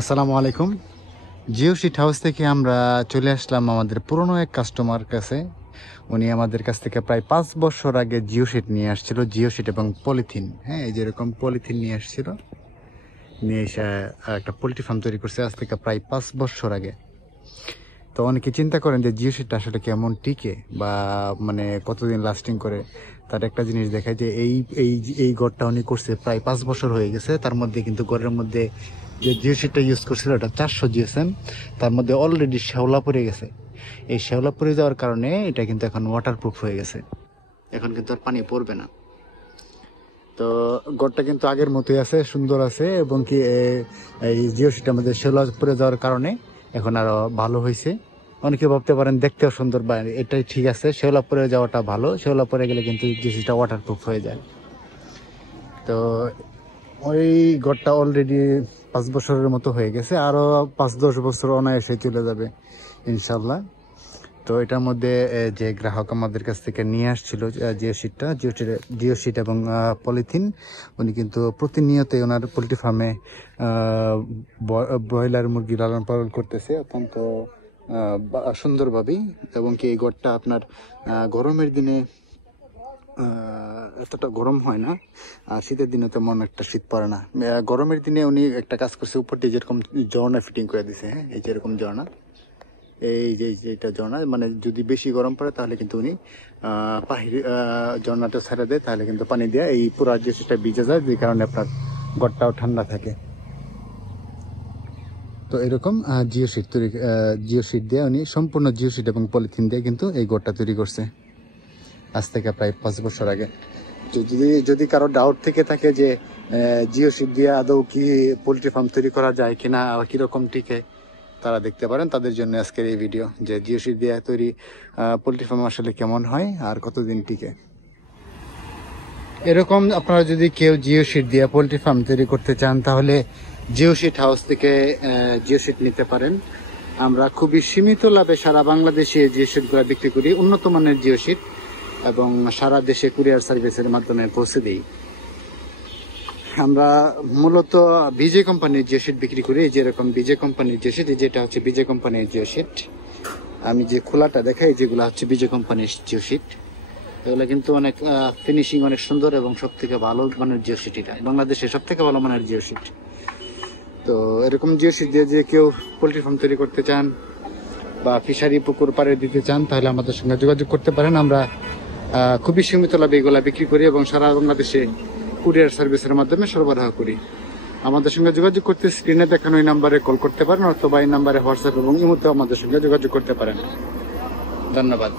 আসসালামু আলাইকুম। Jio sheet house থেকে আমরা চলে আসলাম আমাদের পুরনো এক কাস্টমার কাছে। উনি আমাদের কাছ থেকে প্রায় 5 বছর আগে জিও শিট নিয়ে আসছিল, জিও শিট এবং পলিথিন। হ্যাঁ, এই যেরকম পলিথিন নিয়ে আসছিল, নিয়ে এসে একটা পোলট্রি ফার্ম তৈরি করছে আজ থেকে প্রায় 5 বছর আগে। তো অনেকে চিন্তা করেন যে জিও শিটটা আসলে কেমন টিকে বা মানে কতদিন লাস্টিং করে। তার একটা জিনিস দেখায় যে এই এই এই ঘরটা উনি করছে প্রায় 5 বছর হয়ে গেছে। তার মধ্যে কিন্তু ঘরের মধ্যে যে জিও শিটটা ইউজ করছিল এটা 400 জিএসএম, তার মধ্যে অলরেডি শ্যাওলা পড়ে গেছে। এই শ্যাওলা পড়ে যাওয়ার কারণে এটা কিন্তু এখন ওয়াটারপ্রুফ হয়ে গেছে, এখন কিন্তু আর পানি পড়বে না। তো ঘরটা কিন্তু আগের মতোই আছে, সুন্দর আছে, এবং কি এই জিও শিটের মধ্যে শ্যাওলা পড়ে যাওয়ার কারণে এখন আরো ভালো হয়েছে। অনেকে ভাবতে পারেন দেখতেও সুন্দর, বা এটাই ঠিক আছে, শ্যাওলা পড়ে যাওয়াটা ভালো। শ্যাওলা পড়ে গেলে কিন্তু জিও শিটটা ওয়াটারপ্রুফ হয়ে যায়। তো ওই ঘরটা অলরেডি 5 বছরের মতো হয়ে গেছে, আরো 5-10 বছর অনায়াসে চলে যাবে ইনশাল্লাহ। তো এটার মধ্যে যে গ্রাহক আমাদের কাছ থেকে নিয়ে আসছিল জিও শিট এবং পলিথিন, উনি কিন্তু প্রতিনিয়তই ওনার পোলট্রি ফার্মে ব্রয়লার মুরগি লালন পালন করতেছে অত্যন্ত সুন্দরভাবেই। এবং কি এই ঘরটা আপনার গরমের দিনে এতটা গরম হয় না, আর শীতের দিনে তেমন একটা শীত পড়ে না। গরমের দিনে উনি একটা কাজ করছে, উপর দিয়ে যেরকম ঝর্ণা ফিটিং করে দিছে। হ্যাঁ, এই যেরকম ঝর্ণা, এই যে এটা ঝর্ণা, মানে যদি বেশি গরম পড়ে তাহলে কিন্তু উনি ঝর্ণাটা ছেড়ে দেয়, তাহলে কিন্তু পানি দিয়ে এই পুরো যে সেটা ভিজে যায়, যে কারণে আপনার ঘরটাও ঠান্ডা থাকে। তো এরকম জিও শিট দিয়ে উনি সম্পূর্ণ জিও শিট এবং পলিথিন দিয়ে কিন্তু এই ঘরটা তৈরি করছে আজ থেকে প্রায় 5 বছর আগে। যদি কারো ডাউট থেকে থাকে যে জিও শিট দিয়ে আদৌ কি পোলট্রি ফার্ম তৈরি করা যায় কিনা, আর কিরকম টিকে, তারা দেখতে পারেন। তাদের জন্য আজকের এই ভিডিও, যে জিও শিট দিয়ে তৈরি পোলট্রি ফার্ম আসলে কেমন হয় আর কতদিন টিকে। এরকম আপনারা যদি কেউ জিও শিট দিয়ে পোলট্রি ফার্ম তৈরি করতে চান, তাহলে জিও শিট হাউস থেকে জিও শিট নিতে পারেন। আমরা খুবই সীমিত লাভে সারা বাংলাদেশে জিও শিটগুলো বিক্রি করি, উন্নত মানের জিও শিট, এবং সারা দেশে কুরিয়ার সার্ভিসের মাধ্যমে পৌঁছে দিই। আমরা মূলত বিজে কোম্পানির জিও শিট বিক্রি করি। যেরকম বিজে কোম্পানির জিও শিট, যেটা হচ্ছে বিজে কোম্পানির জিও শিট। আমি যে খোলাটা দেখাই, যেগুলো হচ্ছে বিজে কোম্পানির জিও শিট, এগুলো কিন্তু অনেক ফিনিশিং অনেক সুন্দর এবং সব থেকে ভালো মানের জিও শিট। এটা বাংলাদেশের সব থেকে ভালো মানের জিও শিট। তো এরকম জিও শিট দিয়ে যে কেউ পোলট্রি ফার্ম তৈরি করতে চান বা ফিশারি পুকুর পাড়ে দিতে চান, তাহলে আমাদের সঙ্গে যোগাযোগ করতে পারেন। আমরা খুবই সীমিত লাভে এগুলা বিক্রি করি এবং সারা বাংলাদেশে কুরিয়ার সার্ভিসের মাধ্যমে সরবরাহ করি। আমাদের সঙ্গে যোগাযোগ করতে স্ক্রিনে দেখানো এই নাম্বারে কল করতে পারেন, অথবা এই নাম্বারে হোয়াটসঅ্যাপ এবং ইমোতেও আমাদের সঙ্গে যোগাযোগ করতে পারেন। ধন্যবাদ।